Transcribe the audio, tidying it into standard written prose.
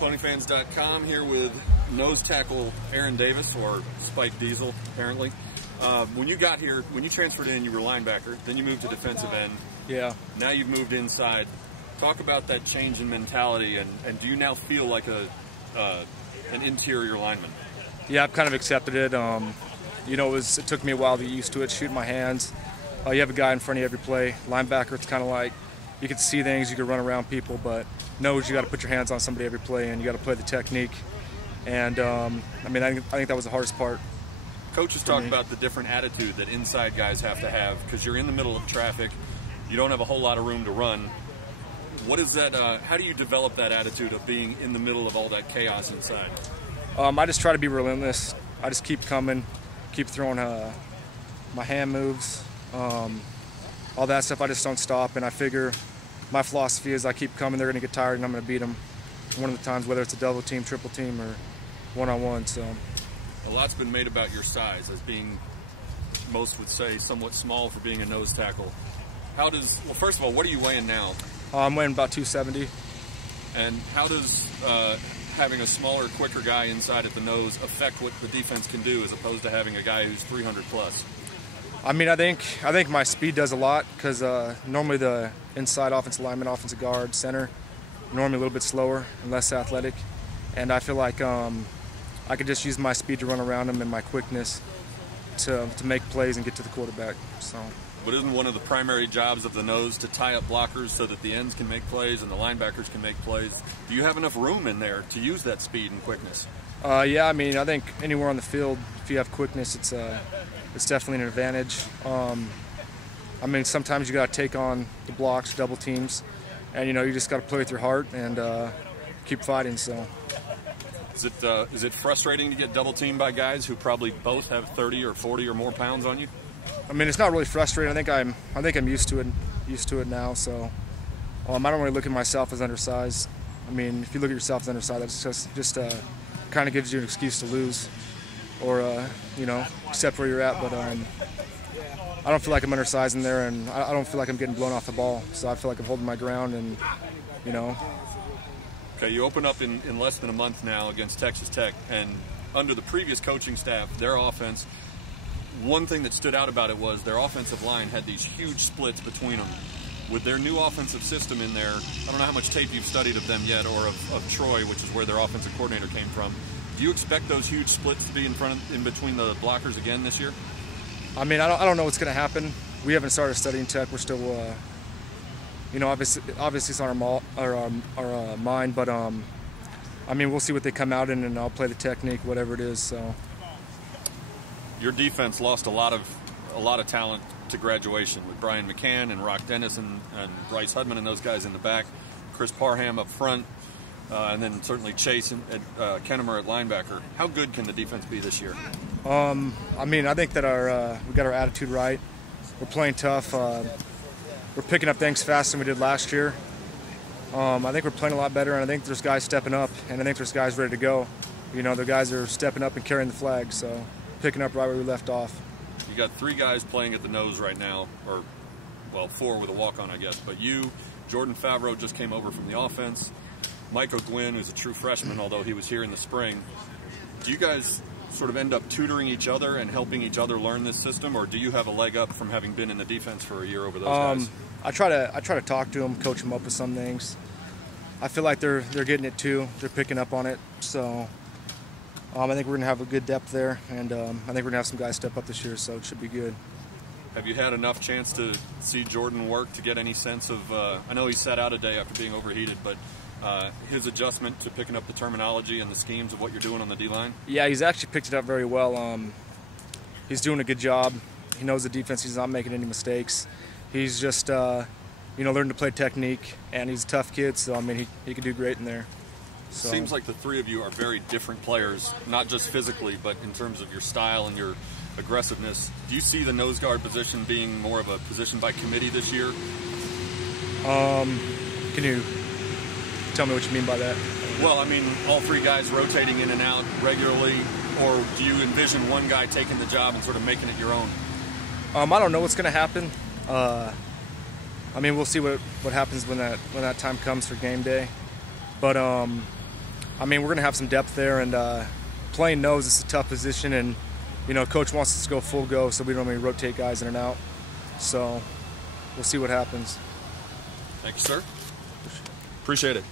PonyFans.com here with nose tackle Aaron Davis, or Spike Diesel, apparently. When you got here, when you transferred in, you were linebacker, then you moved to defensive end. Yeah. Now you've moved inside. Talk about that change in mentality, and do you now feel like an interior lineman? Yeah, I've kind of accepted it. You know, it took me a while to get used to it, shooting my hands. You have a guy in front of you every play. Linebacker, it's kind of like you can see things, you can run around people, but nose, you got to put your hands on somebody every play, and you got to play the technique. And I mean, I think that was the hardest part. Coaches talk about the different attitude that inside guys have to have, because you're in the middle of traffic, you don't have a whole lot of room to run. What is that? How do you develop that attitude of being in the middle of all that chaos inside? I just try to be relentless. I just keep coming, keep throwing my hand moves, all that stuff. I just don't stop, and I figure my philosophy is I keep coming, they're going to get tired, and I'm going to beat them one of the times, whether it's a double team, triple team, or one-on-one. So a lot's been made about your size as being, most would say, somewhat small for being a nose tackle. Well, first of all, what are you weighing now? I'm weighing about 270. And how does having a smaller, quicker guy inside at the nose affect what the defense can do, as opposed to having a guy who's 300 plus? I mean, I think my speed does a lot, because normally the inside offensive lineman, offensive guard, center, normally a little bit slower and less athletic, and I feel like I could just use my speed to run around them and my quickness to make plays and get to the quarterback. So. But isn't one of the primary jobs of the nose to tie up blockers so that the ends can make plays and the linebackers can make plays? Do you have enough room in there to use that speed and quickness? Yeah, I mean, I think anywhere on the field, if you have quickness, it's definitely an advantage. I mean, sometimes you got to take on the blocks, double teams, and you know, you just got to play with your heart and keep fighting. So. Is it frustrating to get double teamed by guys who probably both have 30 or 40 or more pounds on you? I mean, it's not really frustrating. I think I'm used to it now. So I don't really look at myself as undersized. I mean, if you look at yourself as undersized, that's just kind of gives you an excuse to lose, or you know, accept where you're at. But I don't feel like I'm undersized in there, and I don't feel like I'm getting blown off the ball. So I feel like I'm holding my ground, and you know. Okay, you open up in less than a month now against Texas Tech, and under the previous coaching staff, their offense, one thing that stood out about it was their offensive line had these huge splits between them. With their new offensive system in there, I don't know how much tape you've studied of them yet, or of Troy, which is where their offensive coordinator came from. Do you expect those huge splits to be in between the blockers again this year? I mean, I don't know what's going to happen. We haven't started studying Tech. We're still, you know, obviously it's on our mind, but I mean, we'll see what they come out in, and I'll play the technique, whatever it is. So. Your defense lost a lot of talent to graduation, with Brian McCann and Rock Dennis and Bryce Hudman and those guys in the back, Chris Parham up front, and then certainly Chase and Kennemer at linebacker. How good can the defense be this year? I mean, I think that we got our attitude right. We're playing tough. We're picking up things faster than we did last year. I think we're playing a lot better, and I think there's guys stepping up, and I think there's guys ready to go. You know, the guys are stepping up and carrying the flag, so picking up right where we left off. You got 3 guys playing at the nose right now, or, well, 4 with a walk-on, I guess. But you, Jordan Favreau just came over from the offense. Mike O'Gwin, who's a true freshman, although he was here in the spring. Do you guys sort of end up tutoring each other and helping each other learn this system, or do you have a leg up from having been in the defense for a year over those guys? I try to talk to them, coach them up with some things. I feel like they're getting it too. They're picking up on it. So I think we're going to have a good depth there, and I think we're going to have some guys step up this year, so it should be good. Have you had enough chance to see Jordan work to get any sense of, I know he sat out a day after being overheated, but his adjustment to picking up the terminology and the schemes of what you're doing on the D-line? Yeah, he's actually picked it up very well. He's doing a good job. He knows the defense. He's not making any mistakes. He's just, you know, learning to play technique, and he's a tough kid, so, I mean, he can do great in there. So. Seems like the 3 of you are very different players, not just physically, but in terms of your style and your aggressiveness. Do you see the nose guard position being more of a position by committee this year? Can you tell me what you mean by that? Well, I mean, all 3 guys rotating in and out regularly, or do you envision one guy taking the job and sort of making it your own? I don't know what's going to happen. I mean, we'll see what happens when that time comes for game day. But I mean, we're going to have some depth there, and Plain knows it's a tough position, and you know, coach wants us to go full go, so we don't really rotate guys in and out. So we'll see what happens. Thank you, sir. Appreciate it.